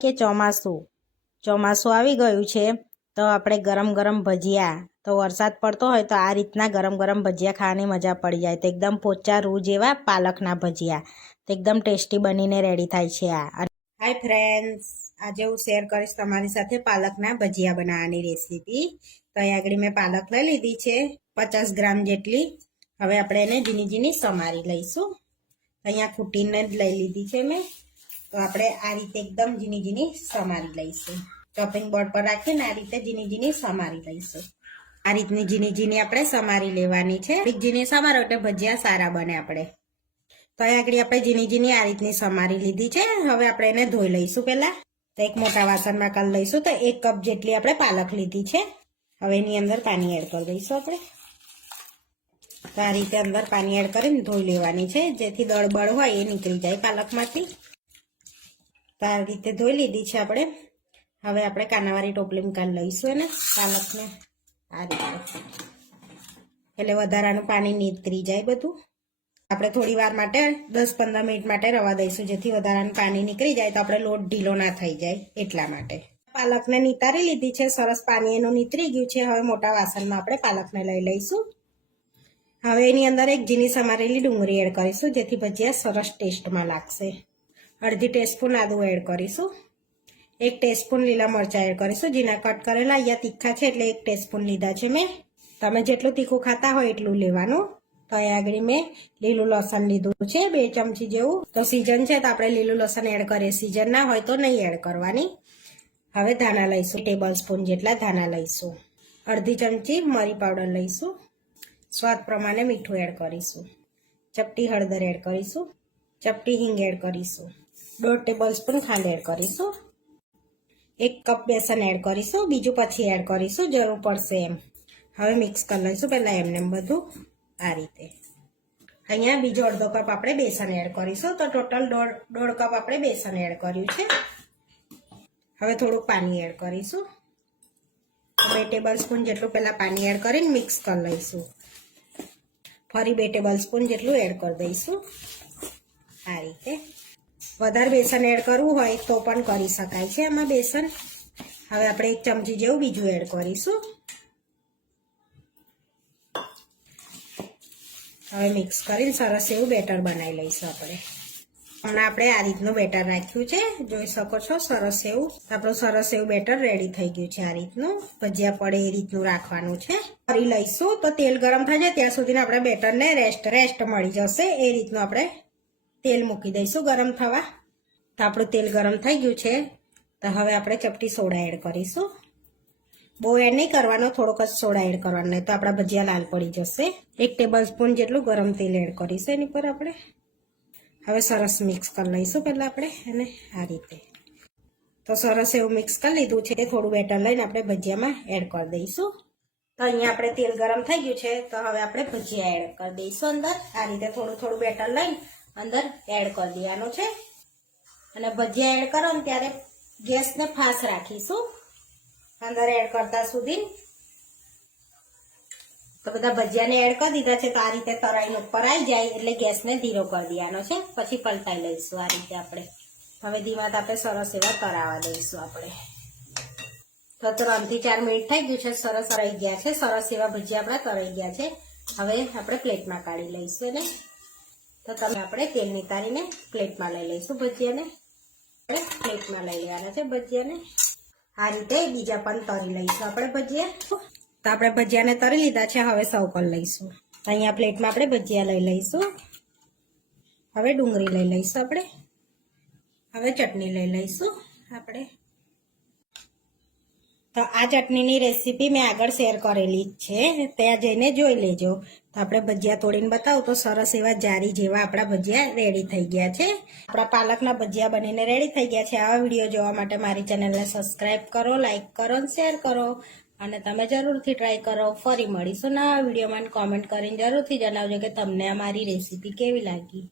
કે ચોમાસું આવી ગયું છે તો આપણે ગરમ ગરમ ભજીયા, તો વરસાદ પડતો હોય તો આ રીતના ગરમ ગરમ ભજીયા ખાવાની મજા પડી જાય. તો એકદમ પોચા રૂ જેવા પાલકના ભજીયા તો એકદમ ટેસ્ટી બનીને રેડી થાય છે. હાય ફ્રેન્ડ્સ, આજે હું શેર કરીશ તમારી સાથે પાલકના ભજીયા બનાવવાની રેસીપી. તો અહીં આગળ મેં પાલક લઈ લીધી છે 50 ગ્રામ જેટલી. હવે આપણે એને ઝીણી ઝીણી સમારી લઈશું. અહીંયા ખૂટીને જ લઈ લીધી છે મેં. તો આપણે આ રીતે એકદમ ઝીણી ઝીણી સમારી લઈશું. ચોપિંગ બોર્ડ પર રાખીને આ રીતે ઝીણી ઝીણી સમારી લઈશું. આ રીતની ઝીણી ઝીણી આપણે સમારી લેવાની છે. ઝીણી સમારો એટલે ભજીયા સારા બને આપણે. તો અહીં આગળ આપણે ઝીણી ઝીણી આ રીતની સમારી લીધી છે. હવે આપણે એને ધોઈ લઈશું પહેલા. તો એક મોટા વાસણમાં કરી લઈશું. તો 1 કપ જેટલી આપણે પાલક લીધી છે. હવે એની અંદર પાણી એડ કરી દઈશું આપણે. તો આ રીતે અંદર પાણી એડ કરીને ધોઈ લેવાની છે, જેથી દળબળ હોય એ નીકળી જાય પાલકમાંથી. તો આ રીતે ધોઈ લીધી છે આપણે. હવે આપણે કાનાવાળી ટોપલીમાં કાઢી લઈશું એને પાલકને આ રીતે, એટલે વધારાનું પાણી નીતરી જાય બધું. આપણે થોડી વાર માટે 10-15 મિનિટ માટે રવા દઈશું, જેથી વધારાનું પાણી નીકળી જાય તો આપણે લોટ ઢીલો ના થઈ જાય એટલા માટે. પાલકને નિતારી લીધી છે, સરસ પાણી એનું નીતરી ગયું છે. હવે મોટા વાસણમાં આપણે પાલકને લઈ લઈશું. હવે એની અંદર એક ઝીણી સમારેલી ડુંગળી એડ કરીશું, જેથી ભજીયા સરસ ટેસ્ટમાં લાગશે. અડધી ટીસ્પૂન આદુ એડ કરીશું. 1 ટીસ્પૂન લીલા મરચાં એડ કરીશું. ઝીણા કટ કરેલા, અહીંયા તીખા છે એટલે 1 ટીસ્પૂન લીધા છે મેં. તમે જેટલું તીખું ખાતા હોય એટલું લેવાનું. તો અહીંયા આગળ મેં લીલું લસણ લીધું છે 2 ચમચી જેવું. તો સિઝન છે તો આપણે લીલું લસણ એડ કરીએ, સિઝન ના હોય તો નહીં એડ કરવાની. હવે ધાણા લઈશું, ટેબલ સ્પૂન જેટલા ધાણા લઈશું. અડધી ચમચી મરી પાવડર લઈશું. સ્વાદ પ્રમાણે મીઠું એડ કરીશું. ચપટી હળદર એડ કરીશું. ચપટી હિંગ એડ કરીશું. 1.5 ટેબલ સ્પૂન ખાંડ એડ કરીશું. 1 કપ બેસન એડ કરીશું, બીજું પછી એડ કરીશું જરૂર પડશે એમ. હવે મિક્સ કરી લઈશું પહેલાં એમને બધું આ રીતે. અહીંયા બીજો અડધો કપ આપણે બેસન એડ કરીશું. તો ટોટલ 1.5 કપ આપણે બેસન એડ કર્યું છે. હવે થોડુંક પાણી એડ કરીશું. 2 ટેબલ સ્પૂન જેટલું પહેલાં પાણી એડ કરીને મિક્સ કરી લઈશું. ફરી 2 ટેબલ સ્પૂન જેટલું એડ કરી દઈશું આ રીતે. વધારે બેસન એડ કરવું હોય તો પણ કરી શકાય છે આમાં બેસન. હવે આપણે 1 ચમચી જેવું બીજું એડ કરીશું. હવે મિક્સ કરીને સરસ એવું બેટર બનાવી લઈશું આપણે. હમણાં આપણે આ રીતનું બેટર રાખ્યું છે, જોઈ શકો છો. સરસ એવું આપણું સરસ એવું બેટર રેડી થઈ ગયું છે. આ રીતનું ભજીયા પડે એ રીતનું રાખવાનું છે. કરી લઈશું. તો તેલ ગરમ થઈ જાય ત્યાં સુધી આપણે બેટરને રેસ્ટ મળી જશે એ રીતનું આપણે તેલ મૂકી દઈશું ગરમ થવા. તો આપણું તેલ ગરમ થઈ ગયું છે. તો હવે આપણે ચપટી સોડા એડ કરીશું. બહુ એડ નહીં કરવાનો, થોડોક જ સોડા એડ કરવાનો, નહીં તો આપણા ભજીયા લાલ પડી જશે. 1 ટેબલ સ્પૂન જેટલું ગરમ તેલ એડ કરીશું એની પર આપણે. હવે સરસ મિક્સ કરી લઈશું પહેલાં આપણે એને આ રીતે. તો સરસ એવું મિક્સ કરી લીધું છે. થોડું બેટર લઈને આપણે ભજીયામાં એડ કરી દઈશું. તો અહીંયા આપણે તેલ ગરમ થઈ ગયું છે. તો હવે આપણે ભજીયા એડ કરી દઈશું અંદર. આ રીતે થોડું થોડું બેટર લઈને અંદર એડ કરી દેવાનું છે. અને ભજીયા એડ કરો ને ત્યારે ગેસને ફાસ્ટ રાખીશું અંદર એડ કરતા સુધી. તો બધા ભજીયાને એડ કરી દીધા છે. તો આ રીતે તરાઈને ઉપર આવી જાય એટલે ગેસને ધીરો કરી દેવાનો છે. પછી પલટાઈ લઈશું આ રીતે આપણે. હવે ધીમા તાપે સરસ એવા તરાવા દઈશું આપણે. તો 3 થી 4 મિનિટ થઈ ગયું છે. સરસ તરાઈ ગયા છે. સરસ એવા ભજીયા આપણા તરાઈ ગયા છે. હવે આપણે પ્લેટમાં કાઢી લઈશું એને. તો તમે આપણે તેલ નિતારીને પ્લેટમાં લઈ લઈશું ભજીયાને. આપણે પ્લેટમાં લઈ લેવાના છે ભજીયાને. આ રીતે બીજા પણ તરી લઈશું આપણે ભજીયા. તો આપણે ભજીયાને તરી લીધા છે. હવે સર્વ કરી લઈશું. અહીંયા પ્લેટમાં આપણે ભજીયા લઈ લઈશું. હવે ડુંગળી લઈ લઈશું આપણે. હવે ચટણી લઈ લઈશું આપણે. તો આ ચટણીની રેસીપી મેં આગળ શેર કરેલી જ છે, ત્યાં જઈને જોઈ લેજો. તો આપણે ભજીયા તોડીને બતાવું તો સરસ એવા જારી જેવા આપણા ભજીયા રેડી થઈ ગયા છે. આપણા પાલકના ભજીયા બનીને રેડી થઈ ગયા છે. આવા વિડીયો જોવા માટે મારી ચેનલને સબસ્ક્રાઈબ કરો, લાઈક કરો અને શેર કરો. અને તમે જરૂરથી ટ્રાય કરો. ફરી મળીશું નવા વિડીયોમાં. કોમેન્ટ કરીને જરૂરથી જણાવજો કે તમને અમારી રેસીપી કેવી લાગી.